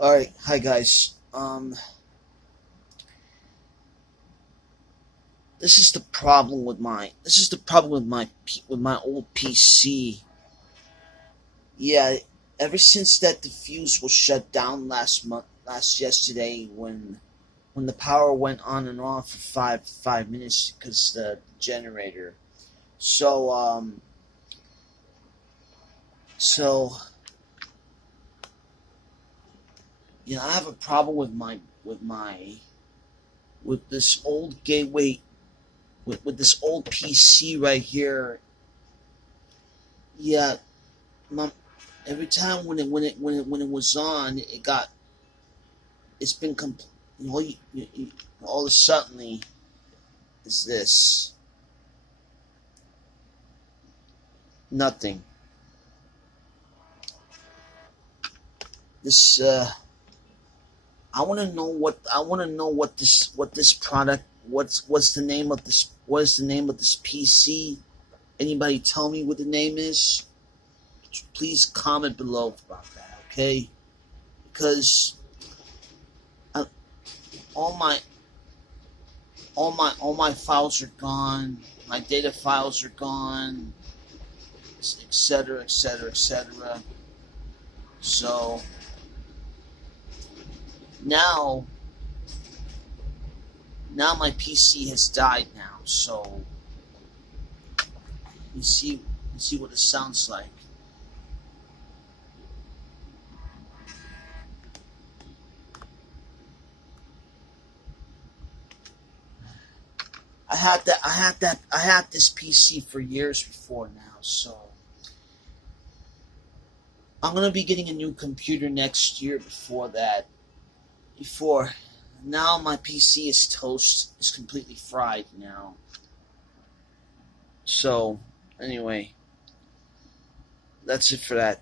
All right, hi guys. This is the problem with my old PC. Yeah, ever since that the fuse was shut down last yesterday when the power went on and off for five minutes because the generator. So so I have a problem with this old gateway with this old PC right here. Yeah, my, every time when it was on, it's been all of a suddenly is this nothing. This I want to know what this product what's the name of this what is the name of this PC? Anybody tell me what the name is? Please comment below about that, okay? Because uh, all my all my files are gone. My data files are gone, etc., etc., etc. So now, my PC has died now. So you see what it sounds like. I had this PC for years before now. So I'm gonna be getting a new computer next year. Before now, my PC is toast. It's completely fried now. So anyway, that's it for that.